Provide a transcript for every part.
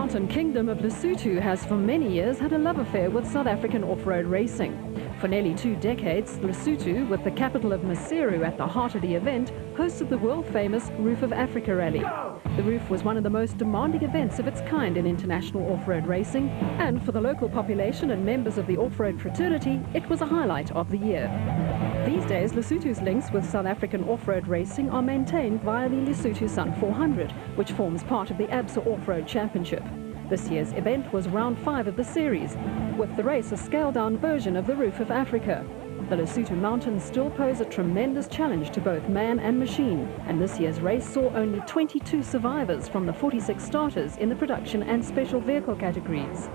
mountain kingdom of Lesotho has for many years had a love affair with South African off-road racing. For nearly 2 decades, Lesotho, with the capital of Maseru at the heart of the event, hosted the world-famous Roof of Africa rally. The Roof was one of the most demanding events of its kind in international off-road racing, and for the local population and members of the off-road fraternity, it was a highlight of the year. These days, Lesotho's links with South African off-road racing are maintained via the Lesotho Sun 400, which forms part of the ABSA Off-Road Championship. This year's event was round 5 of the series, with the race a scaled-down version of the Roof of Africa. The Lesotho mountains still pose a tremendous challenge to both man and machine, and this year's race saw only 22 survivors from the 46 starters in the production and special vehicle categories.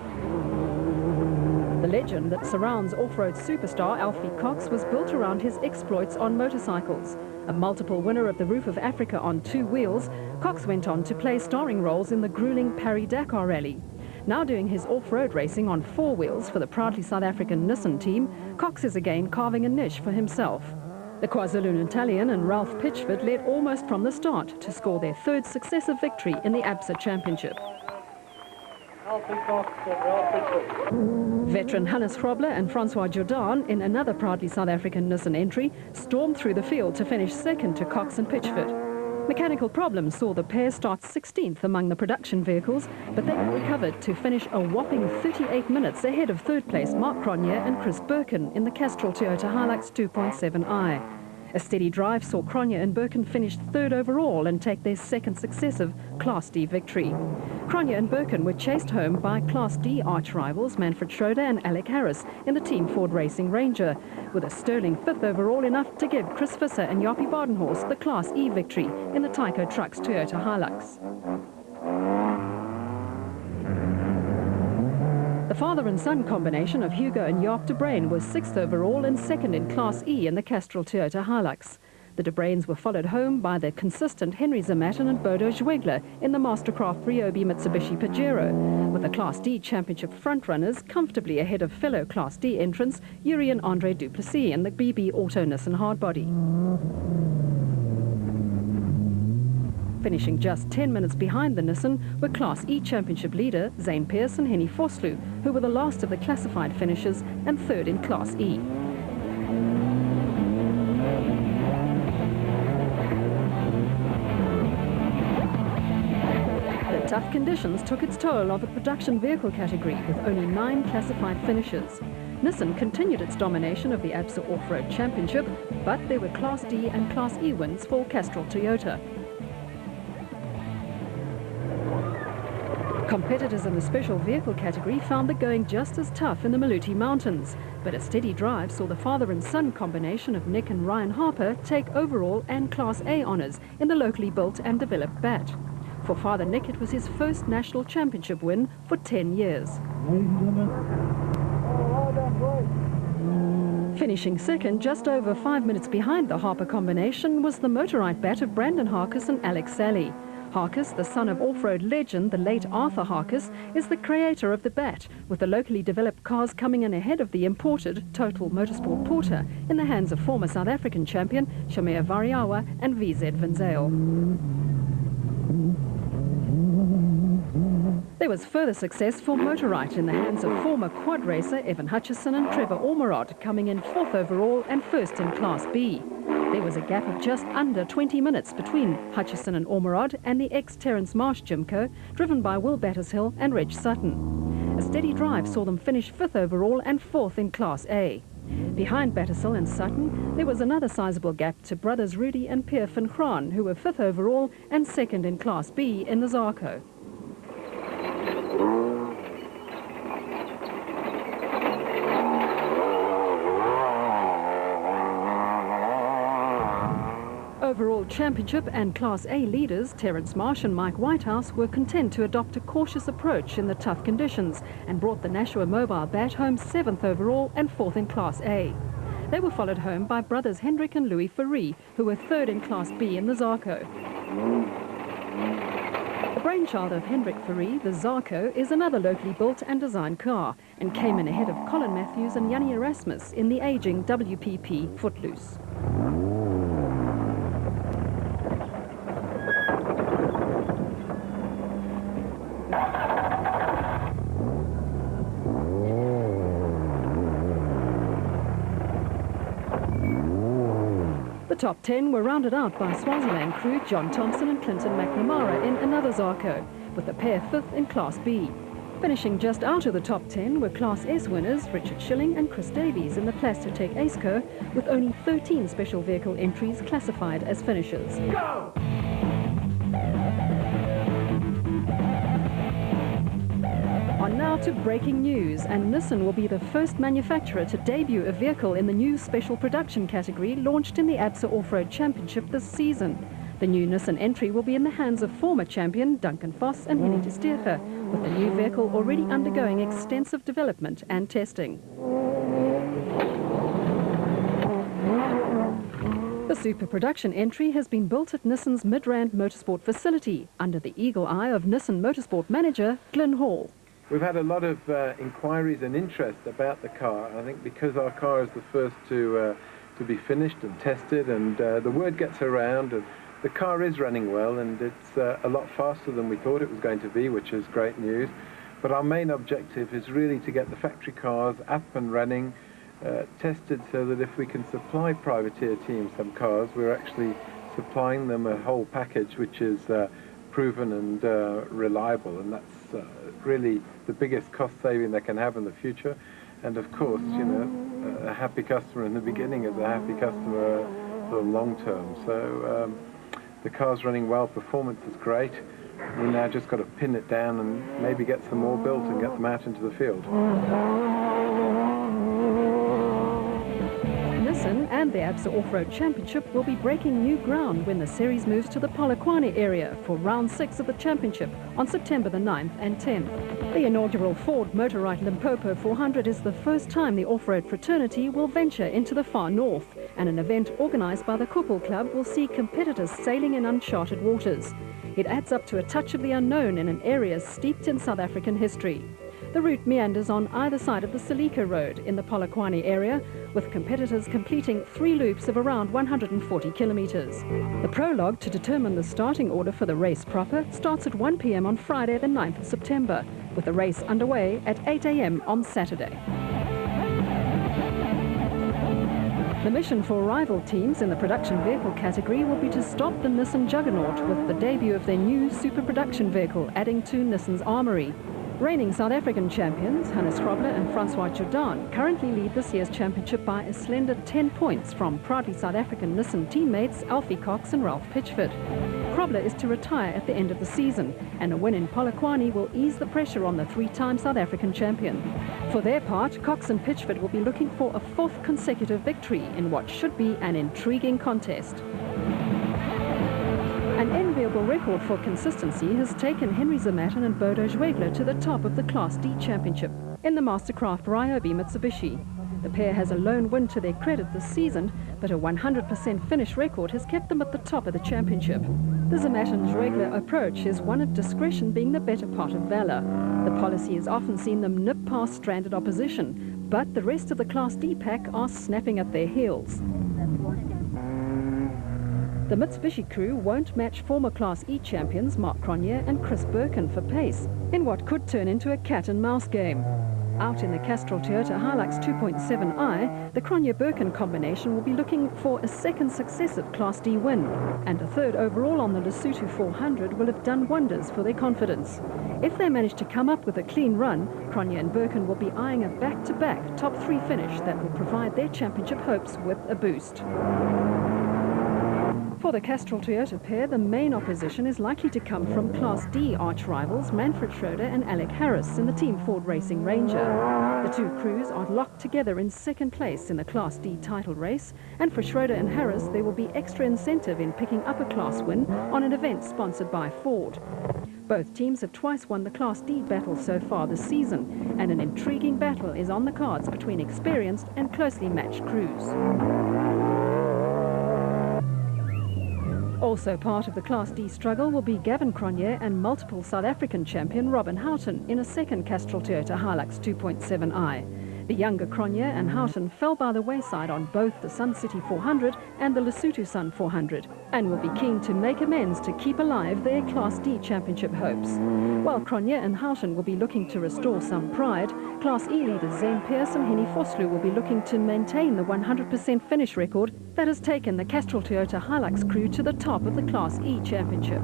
The legend that surrounds off-road superstar Alfie Cox was built around his exploits on motorcycles. A multiple winner of the Roof of Africa on 2 wheels, Cox went on to play starring roles in the grueling Paris-Dakar rally. Now doing his off-road racing on 4 wheels for the proudly South African Nissan team, Cox is again carving a niche for himself. The KwaZulu-Natalian and Ralph Pitchford led almost from the start to score their 3rd successive victory in the ABSA Championship. Veteran Hannes Grobler and Francois Jordan, in another proudly South African Nissan entry, stormed through the field to finish 2nd to Cox and Pitchford. Mechanical problems saw the pair start 16th among the production vehicles, but they recovered to finish a whopping 38 minutes ahead of 3rd place Mark Cronje and Chris Birkin in the Castrol Toyota Hilux 2.7i. A steady drive saw Cronje and Birkin finish 3rd overall and take their 2nd successive Class D victory. Cronje and Birkin were chased home by Class D arch rivals Manfred Schroeder and Alec Harris in the Team Ford Racing Ranger, with a sterling 5th overall enough to give Chris Visser and Jaapie Badenhorst the Class E victory in the Tyco Trucks Toyota Hilux. The father and son combination of Hugo and Jaap de Bruyn was 6th overall and 2nd in Class E in the Castrol Toyota Hilux. The de Bruyns were followed home by the consistent Henry Zamatin and Bodo Zwegler in the Mastercraft Ryobi Mitsubishi Pajero, with the Class D Championship frontrunners comfortably ahead of fellow Class D entrants Yuri and Andre Duplessis in the BB Auto Nissan Hardbody. Finishing just 10 minutes behind the Nissan were Class E Championship leader Zane Pearce and Henny Vosloo, who were the last of the classified finishers and 3rd in Class E. The tough conditions took its toll of the production vehicle category, with only 9 classified finishers. Nissan continued its domination of the ABSA Off-Road Championship, but there were Class D and Class E wins for Castrol Toyota. Competitors in the special vehicle category found the going just as tough in the Maluti Mountains, but a steady drive saw the father and son combination of Nick and Ryan Harper take overall and Class A honours in the locally built and developed BAT. For father Nick, it was his first national championship win for 10 years. Finishing 2nd, just over 5 minutes behind the Harper combination, was the Motorite BAT of Brandon Harkis and Alex Sally. Harkis, the son of off-road legend, the late Arthur Harkis, is the creator of the BAT, with the locally developed cars coming in ahead of the imported Total Motorsport Porter in the hands of former South African champion Shamir Variawa and VZ Van Zyl. There was further success for Motorite in the hands of former quad racer Evan Hutchison and Trevor Ormerod, coming in 4th overall and 1st in Class B. There was a gap of just under 20 minutes between Hutchison and Ormerod and the ex-Terence Marsh Jimco, driven by Will Battershill and Reg Sutton. A steady drive saw them finish 5th overall and 4th in Class A. Behind Battershill and Sutton, there was another sizable gap to brothers Rudy and Pierre van Graan, who were 5th overall and 2nd in Class B in the Zarco. Overall championship and Class A leaders Terence Marsh and Mike Whitehouse were content to adopt a cautious approach in the tough conditions and brought the Nashua Mobile BAT home 7th overall and 4th in Class A. They were followed home by brothers Hendrik and Louis Ferry, who were 3rd in Class B in the Zarco. The brainchild of Hendrik Ferry, the Zarco is another locally built and designed car and came in ahead of Colin Matthews and Jannie Erasmus in the aging WPP Footloose. The top 10 were rounded out by Swaziland crew John Thompson and Clinton McNamara in another Zarko, with the pair fifth in Class B. Finishing just out of the top 10 were Class S winners Richard Schilling and Chris Davies in the Plastotech Aceco, with only 13 special vehicle entries classified as finishers. Go! On now to breaking news, and Nissan will be the first manufacturer to debut a vehicle in the new special production category launched in the ABSA Off-Road Championship this season. The new Nissan entry will be in the hands of former champion Duncan Voss and Henny de Steege, with the new vehicle already undergoing extensive development and testing. The super production entry has been built at Nissan's Midrand Motorsport facility under the eagle eye of Nissan Motorsport manager Glyn Hall. We've had a lot of inquiries and interest about the car. I think because our car is the first to be finished and tested, and the word gets around, and the car is running well, and it's a lot faster than we thought it was going to be, which is great news. But our main objective is really to get the factory cars up and running, tested, so that if we can supply privateer teams some cars, we're actually supplying them a whole package which is proven and reliable, and that's really the biggest cost saving they can have in the future. And of course, you know, a happy customer in the beginning is a happy customer for the long term. So the car's running well, performance is great. We now just got to pin it down and maybe get some more built and get them out into the field. Nissan and the ABSA Off-Road Championship will be breaking new ground when the series moves to the Polokwane area for round 6 of the championship on September the 9th and 10th. The inaugural Ford Motorride Limpopo 400 is the first time the off-road fraternity will venture into the far north, and an event organised by the Koppel Club will see competitors sailing in uncharted waters. It adds up to a touch of the unknown in an area steeped in South African history. The route meanders on either side of the Salika Road in the Polokwane area, with competitors completing 3 loops of around 140 kilometres. The prologue to determine the starting order for the race proper starts at 1 p.m. on Friday the 9th of September, with the race underway at 8 a.m. on Saturday. The mission for rival teams in the production vehicle category will be to stop the Nissan Juggernaut with the debut of their new super production vehicle, adding to Nissan's armoury. Reigning South African champions Hannes Grobler and Francois Jordan currently lead this year's championship by a slender 10 points from proudly South African Nissan teammates Alfie Cox and Ralph Pitchford. Grobler is to retire at the end of the season, and a win in Polokwane will ease the pressure on the 3-time South African champion. For their part, Cox and Pitchford will be looking for a 4th consecutive victory in what should be an intriguing contest. An enviable record for consistency has taken Henry Zamatin and Bodo Schwegler to the top of the Class D Championship in the Mastercraft Ryobi Mitsubishi. The pair has a lone win to their credit this season, but a 100% finish record has kept them at the top of the championship. The Zamatin-Schwegler approach is one of discretion being the better part of valor. The policy has often seen them nip past stranded opposition, but the rest of the Class D pack are snapping at their heels. The Mitsubishi crew won't match former Class E champions Mark Cronje and Chris Birkin for pace in what could turn into a cat-and-mouse game. Out in the Castrol Toyota Hilux 2.7i, the Cronje-Birkin combination will be looking for a second successive Class D win, and a third overall on the Lesotho 400 will have done wonders for their confidence. If they manage to come up with a clean run, Cronje and Birkin will be eyeing a back-to-back top 3 finish that will provide their championship hopes with a boost. For the Castrol Toyota pair, the main opposition is likely to come from Class D arch-rivals Manfred Schroeder and Alec Harris in the Team Ford Racing Ranger. The two crews are locked together in second place in the Class D title race, and for Schroeder and Harris there will be extra incentive in picking up a class win on an event sponsored by Ford. Both teams have twice won the Class D battle so far this season, and an intriguing battle is on the cards between experienced and closely matched crews. Also part of the Class D struggle will be Gavin Cronje and multiple South African champion Robin Houghton in a second Castrol Toyota Hilux 2.7i. The younger Cronje and Houghton fell by the wayside on both the Sun City 400 and the Lesotho Sun 400 and will be keen to make amends to keep alive their Class D championship hopes. While Cronje and Houghton will be looking to restore some pride, Class E leaders Zane Pearce and Henny Vosloo will be looking to maintain the 100% finish record that has taken the Castrol Toyota Hilux crew to the top of the Class E championship.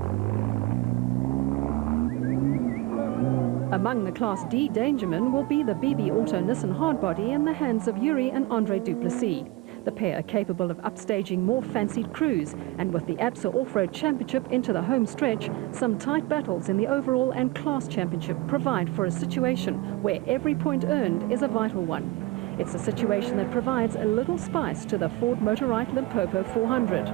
Among the Class D dangermen will be the BB Auto Nissan hardbody in the hands of Yuri and Andre Duplessis. The pair are capable of upstaging more fancied crews, and with the ABSA Off-Road Championship into the home stretch, some tight battles in the overall and class championship provide for a situation where every point earned is a vital one. It's a situation that provides a little spice to the Ford Motorrad Limpopo 400.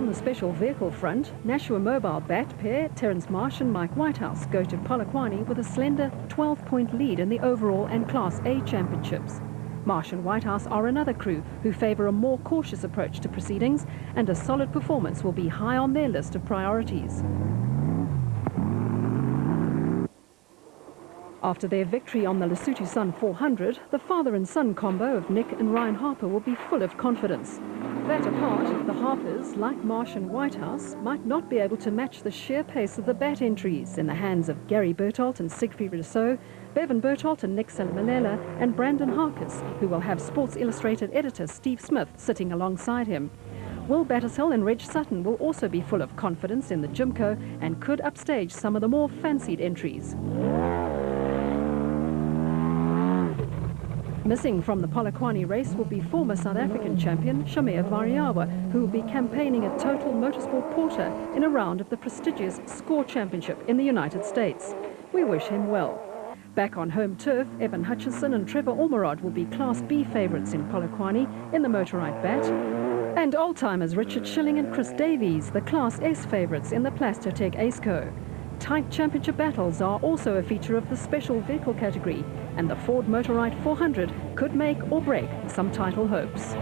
On the special vehicle front, Nashua Mobile bat pair Terence Marsh and Mike Whitehouse go to Polokwane with a slender 12-point lead in the overall and Class A championships. Marsh and Whitehouse are another crew who favour a more cautious approach to proceedings, and a solid performance will be high on their list of priorities. After their victory on the Lesotho Sun 400, the father and son combo of Nick and Ryan Harper will be full of confidence. That apart, the Harpers, like Marsh and Whitehouse, might not be able to match the sheer pace of the bat entries in the hands of Gary Bertholdt and Siegfried Rousseau, Bevan Bertholdt and Nick Salamalela, and Brandon Harkis, who will have Sports Illustrated editor Steve Smith sitting alongside him. Will Battershill and Reg Sutton will also be full of confidence in the Jimco and could upstage some of the more fancied entries. Missing from the Polokwane race will be former South African champion Shamea Variawa, who will be campaigning at Total Motorsport Porter in a round of the prestigious SCORE Championship in the United States. We wish him well. Back on home turf, Evan Hutchinson and Trevor Ormerod will be Class B favourites in Polokwane in the Motorrad bat. And old-timers Richard Schilling and Chris Davies, the Class S favourites in the Plastotech Aceco. Tight championship battles are also a feature of the special vehicle category, and the Ford Motorrad 400 could make or break some title hopes.